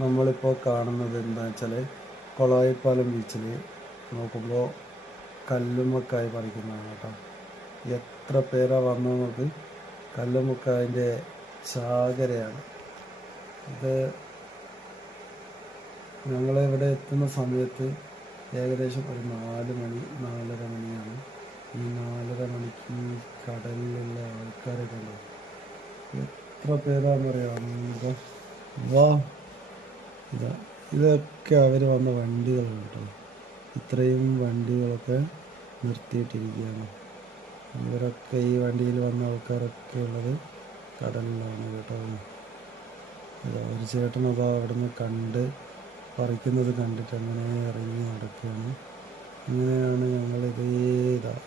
നമ്മളിപ്പോൾ കാണുന്നത് എന്താ വെച്ചാൽ കൊളായിപ്പാലം ബീച്ചിൽ നോക്കുമ്പോൾ കല്ലുമ്മക്കായ് പറിക്കുന്നതാണ് കേട്ടോ. എത്ര പേരാ വന്നു നോക്ക്. കല്ലുമ്മക്കായൻ്റെ ചാകരയാണ് ഇത്. ഞങ്ങളിവിടെ എത്തുന്ന സമയത്ത് ഏകദേശം ഒരു 4 മണി 4:30 മണിയാണ്. ഈ 4:30 മണിക്ക് കടലിലുള്ള ആൾക്കാരൊക്കെ ഉണ്ടാവും. എത്ര പേരാണെന്നറിയാം. വാ, ഇതൊക്കെ അവർ വന്ന വണ്ടികളുണ്ട് കേട്ടോ. ഇത്രയും വണ്ടികളൊക്കെ നിർത്തിയിട്ടിരിക്കുകയാണ്. ഇവരൊക്കെ ഈ വണ്ടിയിൽ വന്ന ആൾക്കാരൊക്കെ ഉള്ളത് കടലിലാണ് കേട്ടോ. ഒരു ചേട്ടനതാ അവിടുന്ന് പറിക്കുന്നത് കണ്ടിട്ട് അങ്ങനെ ഇറങ്ങി നടക്കുകയാണ്. ഇങ്ങനെയാണ്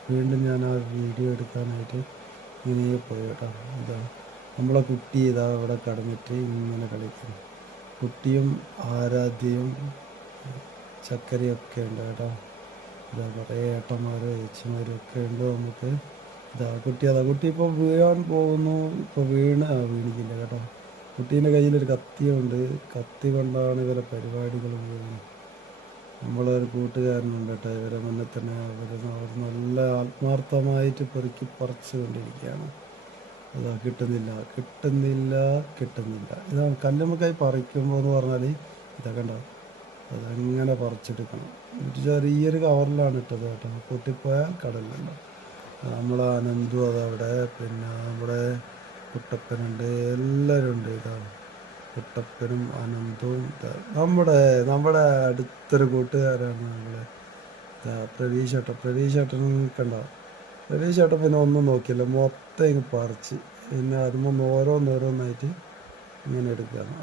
വീണ്ടും ഞാൻ ആ വീഡിയോ എടുക്കാനായിട്ട് ഇങ്ങനെ പോയി കേട്ടോ. നമ്മളെ കുട്ടി ഇവിടെ കടന്നിട്ട് ഇങ്ങനെ കളിക്കുന്നു. കുട്ടിയും ആരാധ്യയും ചക്കരയൊക്കെ ഉണ്ട് കേട്ടോ. കുറേ ഏട്ടന്മാരും ചേച്ചിമാരും ഒക്കെ ഉണ്ട്. നമുക്ക് കുട്ടി ഇപ്പോൾ വീഴാൻ പോകുന്നു. ഇപ്പോൾ വീണിക്കില്ല കേട്ടോ. കുട്ടീൻ്റെ കയ്യിലൊരു കത്തിയുണ്ട്. കത്തി കൊണ്ടാണ് ഇവരെ പരിപാടികൾ പോകുന്നത്. നമ്മളൊരു കൂട്ടുകാരനുണ്ട് കേട്ടോ. ഇവരെ മുന്നേ തന്നെ അവർ നല്ല ആത്മാർത്ഥമായിട്ട് പറിച്ചു കൊണ്ടിരിക്കുകയാണ്. കിട്ടുന്നില്ല. ഇതാണ് കല്ലുമ്മക്കായ് പറിക്കുമ്പോൾ എന്ന് പറഞ്ഞാൽ ഇതൊക്കെ ഉണ്ടാവും. അതങ്ങനെ പറിച്ചെടുക്കണം. ചെറിയൊരു കവറിലാണ് ഇട്ടത് കേട്ടോ. പൊട്ടിപ്പോയാൽ കടലിലുണ്ടാവും. നമ്മളെ അനന്തു അതവിടെ, പിന്നെ നമ്മുടെ കുട്ടപ്പനുണ്ട്, എല്ലാവരും ഉണ്ട്. കുട്ടപ്പനും അനന്തവും നമ്മുടെ അടുത്തൊരു കൂട്ടുകാരാണ് നമ്മളെ പ്രവീശേട്ടനൊക്കെ ഉണ്ടാവും. പ്രവീശേട്ടൻ പിന്നെ ഒന്നും നോക്കിയില്ല, മൊത്തം ഇങ്ങ് പറിച്ച്. പിന്നെ അതുമ്പോൾ ഓരോന്നായിട്ട് ഇങ്ങനെ എടുക്കുകയാണ്.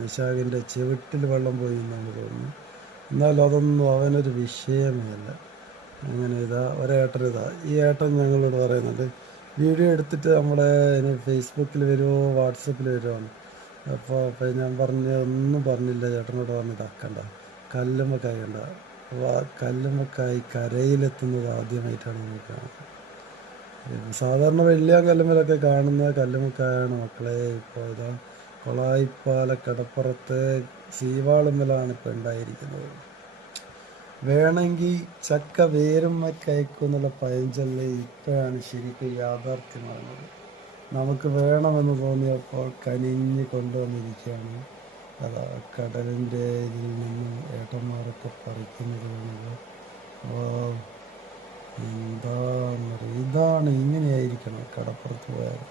നിശാഖിൻ്റെ ചെവിട്ടിൽ വെള്ളം പോയി എന്നാണ് തോന്നുന്നത്. എന്നാലും അതൊന്നും അവനൊരു വിഷയമേ അല്ല. അങ്ങനെ ഒരേട്ടൻ ഈ ഏട്ടൻ ഞങ്ങളോട് പറയുന്നുണ്ട്, വീഡിയോ എടുത്തിട്ട് നമ്മുടെ ഫേസ്ബുക്കിൽ വരുമോ വാട്സപ്പിൽ വരുമോ. അപ്പോൾ ഞാൻ ഒന്നും പറഞ്ഞില്ല. ചേട്ടനോട് ഇതാക്കണ്ട, കല്ലുമ്മക്കായ് കണ്ട. കല്ലുമ്മക്കായ് കരയിലെത്തുന്നത് ആദ്യമായിട്ടാണ് നമുക്ക് കാണുന്നത്. സാധാരണ വലിയ കല്ലുമ്മലൊക്കെ കാണുന്ന കല്ലുമ്മക്കായാണ് മക്കളെ. ഇപ്പോൾ കൊളായിപ്പാല കടപ്പുറത്ത് സീവാളുമ്മലാണ് ഇപ്പോൾ ഉണ്ടായിരിക്കുന്നത്. വേണമെങ്കിൽ ചക്ക വേരുമ്മ കയക്കും എന്നുള്ള പഴഞ്ചൊല്ല് ഇപ്പോഴാണ് ശരിക്കും യാഥാർത്ഥ്യമാകുന്നത്. നമുക്ക് വേണമെന്ന് തോന്നിയപ്പോൾ കനിഞ്ഞ് കൊണ്ടുവന്നിരിക്കുകയാണ്. കടലിൻ്റെ ഇതിൽ നിന്നും ഏട്ടന്മാരൊക്കെ പറിക്കുന്നത് കാണുമ്പോൾ ഇങ്ങനെയായിരിക്കണം കടപ്പുറത്ത് പോയാൽ.